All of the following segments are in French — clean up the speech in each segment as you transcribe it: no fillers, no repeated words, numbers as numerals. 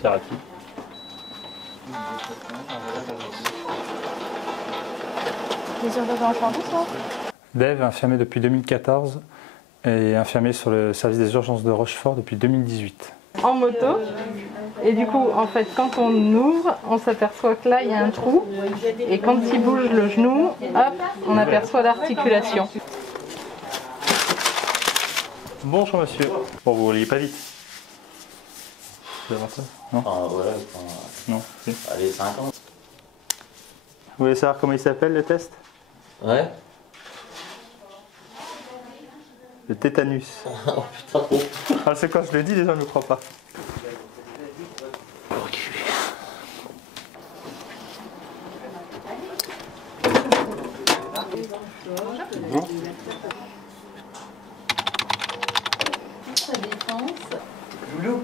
Sirati. Plaisir de vous enchanter, ça. Dave, infirmier depuis 2014 et infirmier sur le service des urgences de Rochefort depuis 2018. En moto. Et du coup, en fait, quand on ouvre, on s'aperçoit que là, il y a un trou. Et quand il bouge le genou, hop, on aperçoit l'articulation. Bonjour monsieur. Bon, vous ne pas vite. Non. Voilà, Non. Si. allez, 5 ans. Vous voulez savoir comment il s'appelle le test? Ouais. Le tétanus. Oh putain, trop. Ah, c'est quand je le dis, les gens ne me croient pas. Bonjour. Sa défense. Loulou.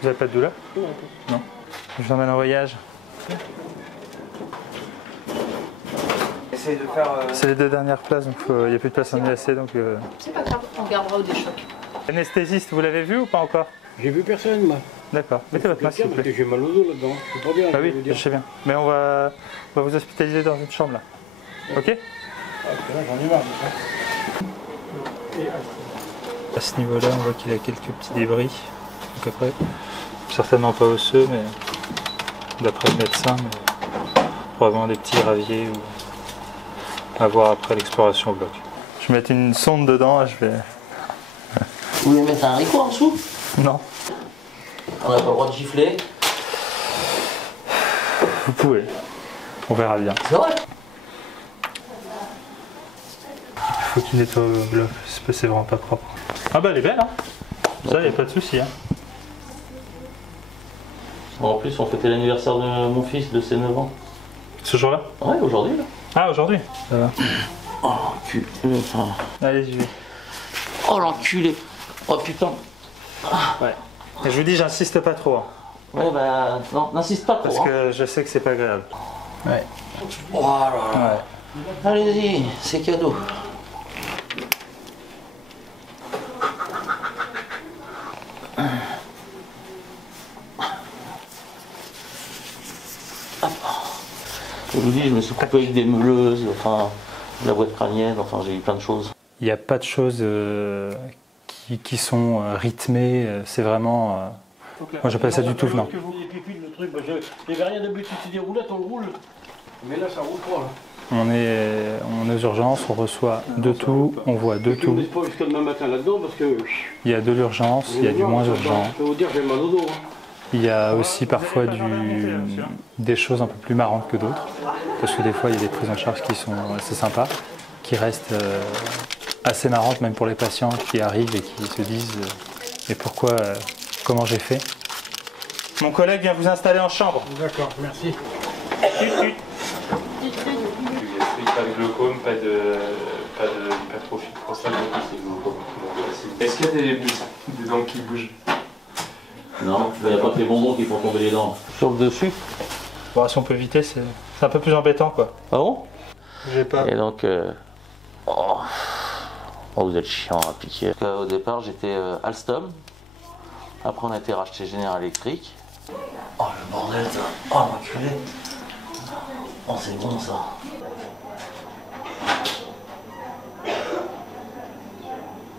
Vous n'avez pas de douleur? Non. Je vous emmène en voyage. Essayez de faire. C'est les 2 dernières places, donc il n'y a plus de place en UAC. Donc, C'est pas grave, on gardera au déchoc. Anesthésiste, vous l'avez vu ou pas encore? J'ai vu personne, moi. D'accord. Mettez votre masque, s'il vous plaît. J'ai mal au dos là-dedans. Je suis pas bien. Ah je oui, veux dire. je sais bien. Mais on va vous hospitaliser dans une chambre là. Ok? Ah, parce que là, j'en ai marre. À ce niveau-là, on voit qu'il a quelques petits débris. Donc après, certainement pas osseux, mais d'après le médecin, mais probablement des petits raviers ou à voir après l'exploration au bloc. Je vais mettre une sonde dedans, je vais. Vous voulez mettre un haricot en dessous? Non, On n'a pas le droit de gifler. vous pouvez. On verra bien. C'est vrai. Il faut qu'il nettoie le bloc, c'est vraiment pas propre. Ah bah elle est belle, hein. Ça, y a pas de souci, hein. En plus, on fêtait l'anniversaire de mon fils de ses 9 ans. Ce jour-là? Ouais, aujourd'hui là. Ah, aujourd'hui? Ça va. Oh l'enculé. Enfin, Allez, j'y vais. oh l'enculé. Oh putain. Ouais. Et je vous dis, j'insiste pas trop, hein, Ouais, bah, non, n'insiste pas trop. parce que je sais que c'est pas agréable. Ouais. Oh là là. Ouais. Allez-y, c'est cadeau. Je vous dis, je me suis coupé avec des meuleuses, enfin, la boîte crânienne, enfin, j'ai eu plein de choses. Il n'y a pas de choses qui sont rythmées, c'est vraiment... moi j'appelle ça du tout venant. Que vous les pépites, le truc, il n'y avait rien d'habitude, tu dis roulette, on roule. Mais là, ça roule pas, là. On est aux urgences, on reçoit de tout, on voit de Je ne tout. laisse pas jusqu'à demain matin là-dedans parce que. Il y a de l'urgence, il y a du moins urgent. Je peux vous dire, j'ai mal au dos. Il y a aussi parfois des choses un peu plus marrantes que d'autres, parce que des fois il y a des prises en charge qui sont assez sympas, qui restent assez marrantes même pour les patients qui arrivent et qui se disent mais pourquoi, comment j'ai fait. Mon collègue vient vous installer en chambre. D'accord, merci. Pas de glaucome, pas d'hypertrophie de prostate. Est-ce qu'il y a des dents qui bougent? Non, il n'y a pas que les bonbons qui font tomber les dents. Sur le dessus. Bon, si on peut éviter, c'est un peu plus embêtant quoi. Ah bon? J'ai pas. Et donc, oh, vous êtes chiant à piquer. Au départ, j'étais Alstom. Après, on a été racheté General Electric. Oh, le bordel, ça. Oh, l'enculé. Oh, c'est bon, ça.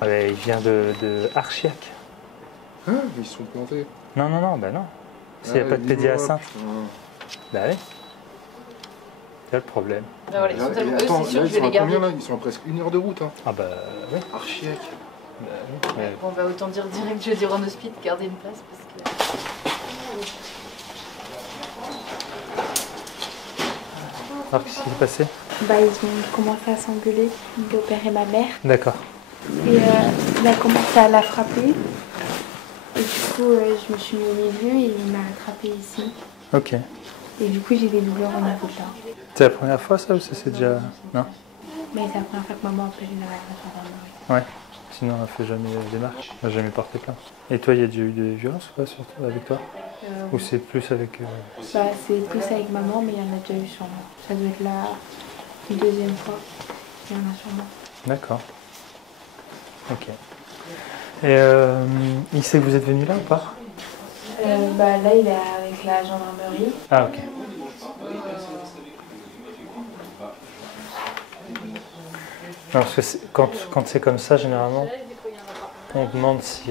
Il vient de Archiac. Hein? Ils se sont plantés. Non, non, non, bah non. S'il n'y a pas de pédiasin. Bah oui. C'est le problème. Ben voilà, ils sont tellement... Attends, Eux, c'est sûr là, que ils je vais sont à les garder. combien là? Ils sont à presque 1 heure de route. Hein. Ah bah oui. Archiac. Bah, oui. Mais Bon, bah autant dire direct, je vais dire en hospice, garder une place parce que... alors qu'est-ce qui s'est passé? Bah, ils ont commencé à s'engueuler, d'opérer ma mère. D'accord. Et il a commencé à la frapper. Et du coup, je me suis mis au milieu et il m'a attrapé ici. Ok. Et du coup, j'ai des douleurs au niveau de là. C'est la première fois ça ou ça c'est déjà... Non? Mais c'est la première fois que maman appelle une gendarmerie. Ouais. Sinon on ne fait jamais des démarches. On n'a jamais porté plainte. Et toi, il y a déjà eu des violences quoi, surtout avec toi? Ou c'est plus avec... Bah, c'est plus avec maman, mais il y en a déjà eu sur moi. Ça doit être la deuxième fois qu'il y en a sur moi. D'accord. Ok. Et il sait que vous êtes venu là ou pas? Bah, là, il est avec la gendarmerie. Ah ok. Non, parce que quand c'est comme ça, généralement, on demande si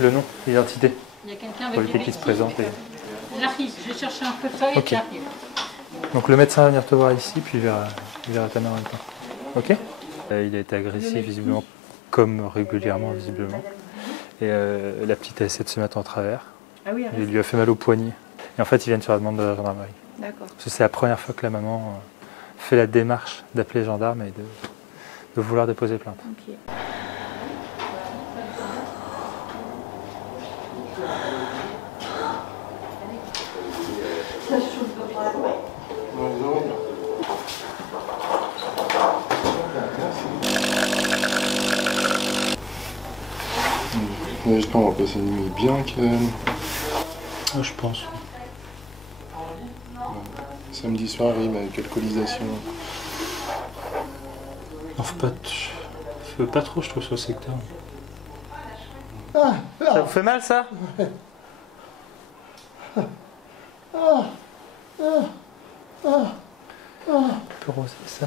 le nom, l'identité, Il y a quelqu'un pour avec éviter qu'il se présente. J'arrive, je vais chercher un peu de feuilles Ok. et j'arrive. Donc le médecin va venir te voir ici, puis il verra ta mère en même temps. Ok. Il a été agressif visiblement, comme régulièrement visiblement. Et la petite a essayé de se mettre en travers. Ah oui, Il lui a fait mal au poignet. Et en fait, ils viennent sur la demande de la gendarmerie. D'accord. Parce que c'est la première fois que la maman fait la démarche d'appeler les gendarmes et de vouloir déposer plainte. Ok. J'espère qu'on va passer une nuit bien calme. Ah, je pense. Samedi soir, rime avec alcoolisation. On fait pas trop, je trouve, sur le secteur. Ça vous fait mal, ça? Un peu rosé, ça.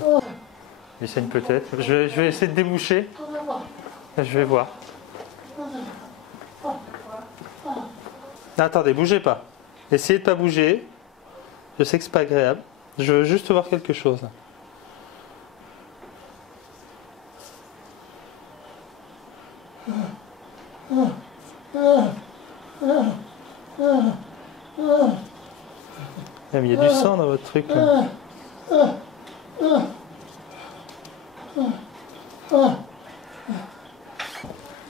Il saigne peut-être. Je vais essayer de déboucher. Je vais voir. Non, attendez, bougez pas. Essayez de pas bouger. Je sais que c'est pas agréable. Je veux juste voir quelque chose. Ah, mais il y a du sang dans votre truc là.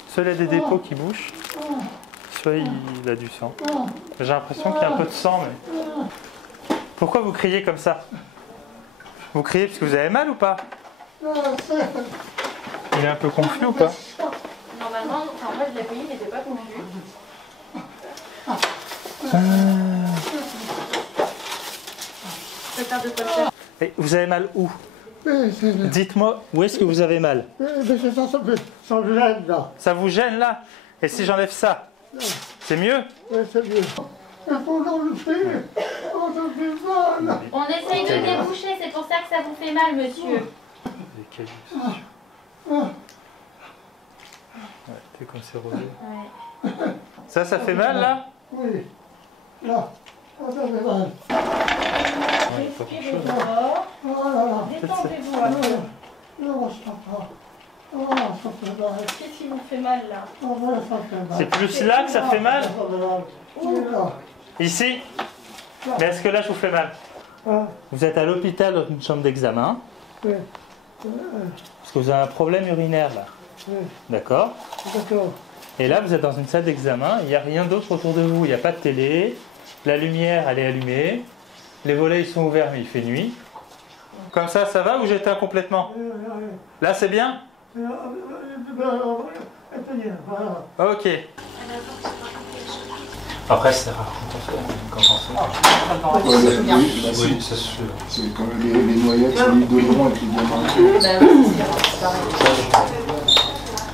Soit il a des dépôts qui bougent, soit il a du sang. J'ai l'impression qu'il y a un peu de sang, mais... Pourquoi vous criez comme ça? Vous criez parce que vous avez mal ou pas? Il est un peu confus ou pas? Normalement, enfin, moi je l'ai payé, il n'était pas confondu. Je vais faire de quoi faire. Et vous avez mal où? Dites-moi, où est-ce que vous avez mal? Ça me gêne là. Ça vous gêne là? Et si j'enlève ça? C'est mieux? Oui, c'est mieux. Il faut l'enlever. Oh, ça fait mal. On essaye de déboucher, c'est pour ça que ça vous fait mal, monsieur. Ouais, t'es comme c'est rosé. Ouais. Ça fait mal là? Oui. Là. Oh, ça fait mal. Respirez fort. Oh là là. Détendez-vous un peu. Non, ça va. Oh, ça fait mal. Qu'est-ce qui vous fait mal là? Oh, voilà, ça fait mal. C'est plus là que ça fait mal? Ça fait mal. Oui, là. Ici? Mais est-ce que là je vous fais mal? Ah, Vous êtes à l'hôpital dans une chambre d'examen oui. parce que vous avez un problème urinaire là. Oui, D'accord? d'accord. Et là vous êtes dans une salle d'examen, il n'y a rien d'autre autour de vous, il n'y a pas de télé, la lumière elle est allumée, les volets ils sont ouverts mais il fait nuit. Comme ça va ou j'éteins complètement? Là c'est bien? Ok. Après c'est rare quand on fait. Oui, ça se fait. C'est quand les noyettes sont mis dedans et puis bien.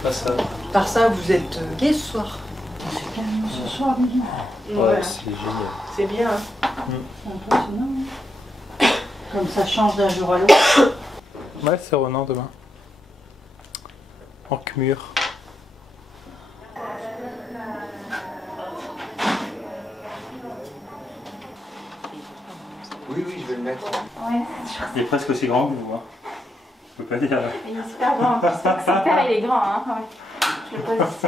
Pas ça. Par ça, vous êtes gay ce soir. Ce soir, dis-moi. Ouais, c'est génial. C'est bien. C'est impressionnant. Comme ça change d'un jour à l'autre. Ouais, c'est Ronan demain. En Cmur. Oui, je vais le mettre. Ouais, Il est presque aussi grand que vous, hein. Je peux pas dire. il est super grand. Son père, il est grand, hein. Ouais. Je le pose ici.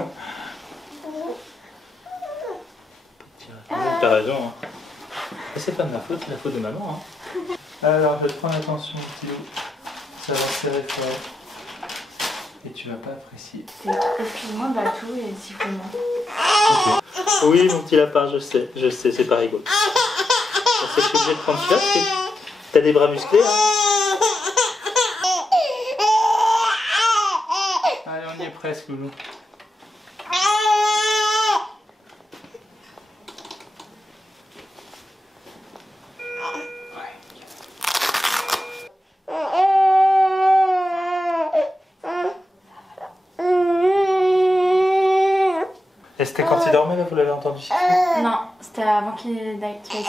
T'as raison, hein. C'est pas de ma faute, c'est la faute de maman, hein. Alors, je vais te prendre attention, Théo. Ça va serrer fort. Et tu vas pas apprécier. Excuse-moi, bah tout et sifflement. Ok. Oui, mon petit lapin, je sais, c'est pas rigolo. Je sais que je suis obligé de prendre celui-là parce que t'as des bras musclés, hein. Allez, on y est presque, Loulou. Et c'était quand il dormait là, vous l'avez entendu siffler? Non, c'était avant qu'il aille se coucher.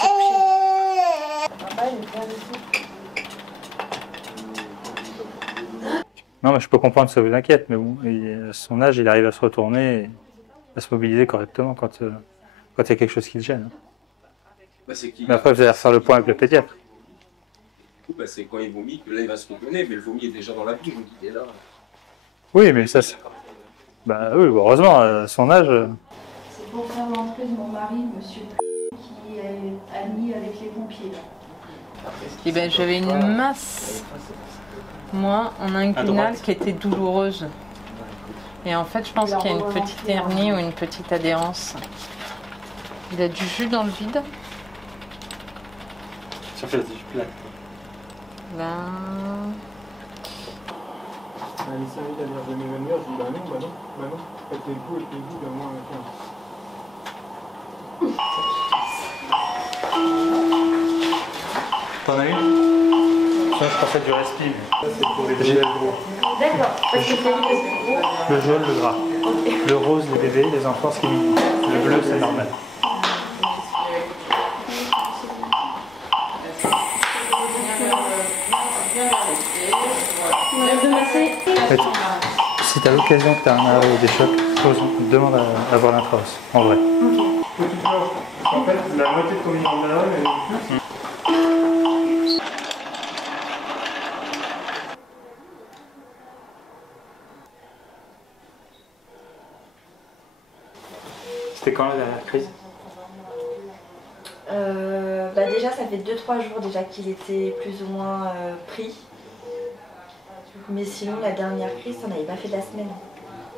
Non, mais je peux comprendre que ça vous inquiète, mais bon, à son âge, il arrive à se retourner et à se mobiliser correctement quand il y a quelque chose qui le gêne. Bah, Mais après, vous allez refaire le point avec le pédiatre. Bah, c'est quand il vomit que là il va se retourner, mais le vomi est déjà dans la bouche, donc il est là. Oui, mais ça, c'est... Bah oui, heureusement, à son âge... C'est pour faire l'entrée de mon mari, monsieur qui est ami avec les pompiers. Et ben j'avais une masse, moi, en inguinale qui était douloureuse. Et en fait, je pense qu'il y a une petite hernie ou une petite adhérence. Il a du jus dans le vide. Ça fait du plat. Là... Anissa a l'air de m'évanouir, je dis bah non. Faites les coups, ben moi, T'en as une? Ça, je pensais du respi. Ça, c'est pour les bébés gros. D'accord, parce que c'est Le jaune, le gras. Le rose, les bébés, les enfants, c'est mignon. Le bleu, c'est normal. Si tu as l'occasion que tu as un arrêt ou des chocs, demande à avoir l'intraos, en vrai. En fait, la moitié de ton million d'arrêt, C'était quand la dernière crise? Déjà, ça fait 2-3 jours déjà qu'il était plus ou moins pris. Mais sinon, la dernière crise, on n'avait pas fait de la semaine.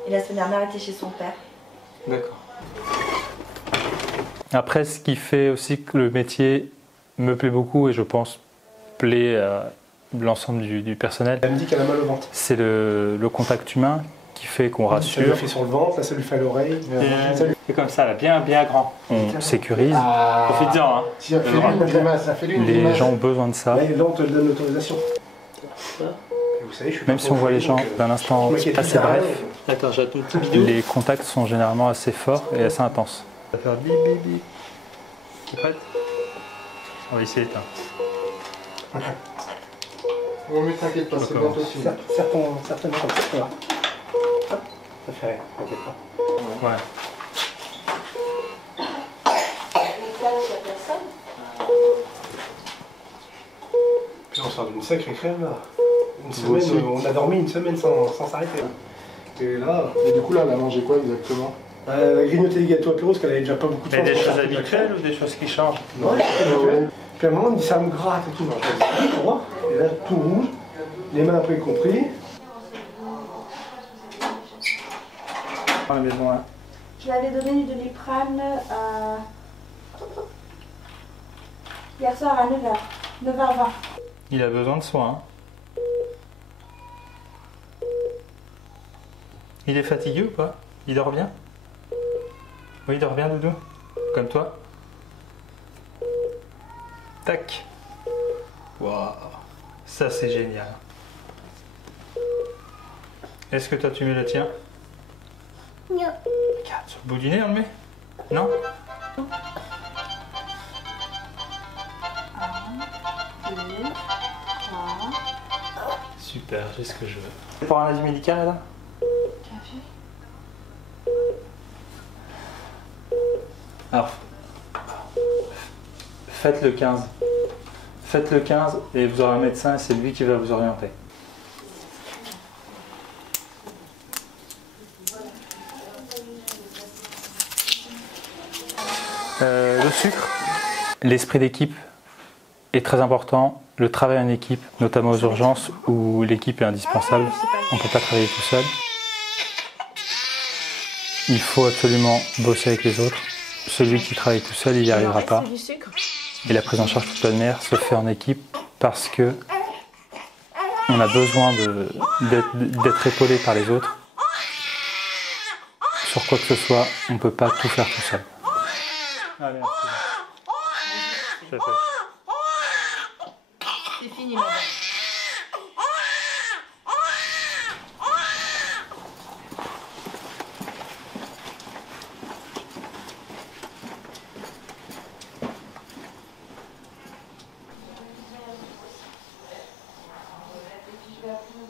Et la semaine dernière, elle était chez son père. D'accord. Après, ce qui fait aussi que le métier me plaît beaucoup et je pense plaît à l'ensemble du personnel. Elle me dit qu'elle a mal au ventre. C'est le contact humain qui fait qu'on rassure. Ça lui fait sur le ventre, là ça lui fait à l'oreille. C'est comme ça, là, bien grand. On sécurise. Profites-en, hein. Si elle fait lui une grimace, ça fait lui une grimace. Les gens ont besoin de ça. Là, on te donne l'autorisation. Vous savez, même si on voit les gens d'un instant assez bref, les contacts sont généralement assez forts et assez intenses. Ça va faire bip bip bip. T'es prête? On va essayer d'éteindre. Non mais t'inquiète pas, c'est bientôt fini. Certainement comme ça, là. Hop, ça fait rien, t'inquiète pas. Ouais. Puis on sort d'une sacrée crève là. Une semaine, on a dormi une semaine sans s'arrêter. Et là, et du coup là, elle a mangé quoi exactement? Elle a grignoté des gâteaux apéro parce qu'elle avait déjà pas beaucoup de temps. Mais des choses habituelles ou des choses qui changent? Non, habituelles. Puis à un moment, elle me dit ça me gratte et tout. Non, je dis, droit. Et là, tout rouge, les mains après compris. À la maison, hein. Je l'avais donné du Doliprane hier soir à 9h. 9h20. Il a besoin de soins. Il est fatigué ou pas? Il dort bien? Oui, il dort bien, Doudou? Comme toi? Tac. Waouh. Ça, c'est génial. Est-ce que toi, tu mets le tien? Non. Regarde, sur le bout du nez, on le met? Non? Super, j'ai ce que je veux. C'est pour un avis médical, là? Alors, faites le 15. Faites le 15 et vous aurez un médecin et c'est lui qui va vous orienter. Le sucre, l'esprit d'équipe est très important. Le travail en équipe, notamment aux urgences où l'équipe est indispensable. On ne peut pas travailler tout seul. Il faut absolument bosser avec les autres. Celui qui travaille tout seul, il n'y arrivera pas. Et la prise en charge hospitalière se fait en équipe parce que on a besoin d'être épaulé par les autres. Sur quoi que ce soit, on ne peut pas tout faire tout seul. Allez, merci. C'est fini, madame. la